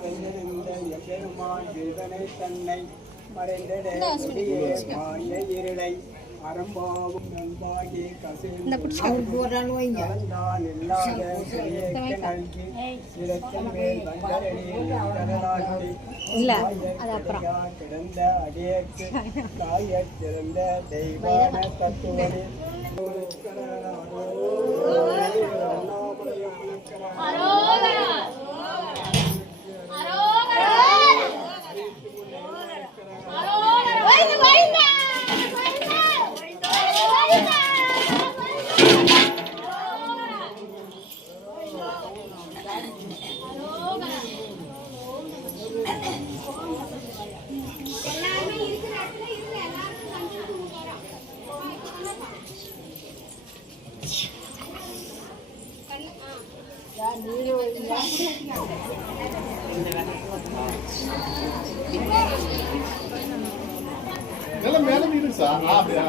வென்றிருந்த எம்பெருமான் ஜீவனை தன்னை மறைந்திட இருளை அறம்பாவும் நண்பாகி கசிந்தான் இல்லாத நல்கி சிரத்தின் மேல் வந்தரடி கிடந்த அடியேற்கு தாயற் சிறந்த தெய்வான தத்துவனே எல்லாம் மேல அப்படியா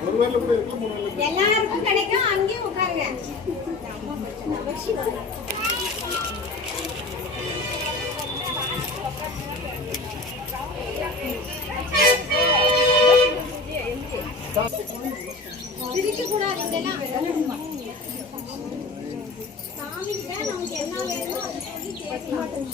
ஒரு கூட இருக்கு மூணு எல்லாருக்கும் கிடைக்கும் அங்கேயும் உட்காருங்க. வைக்கக்கூடாது என்ன வேணுமோ அதை சொல்லி கேட்க மாட்டோம்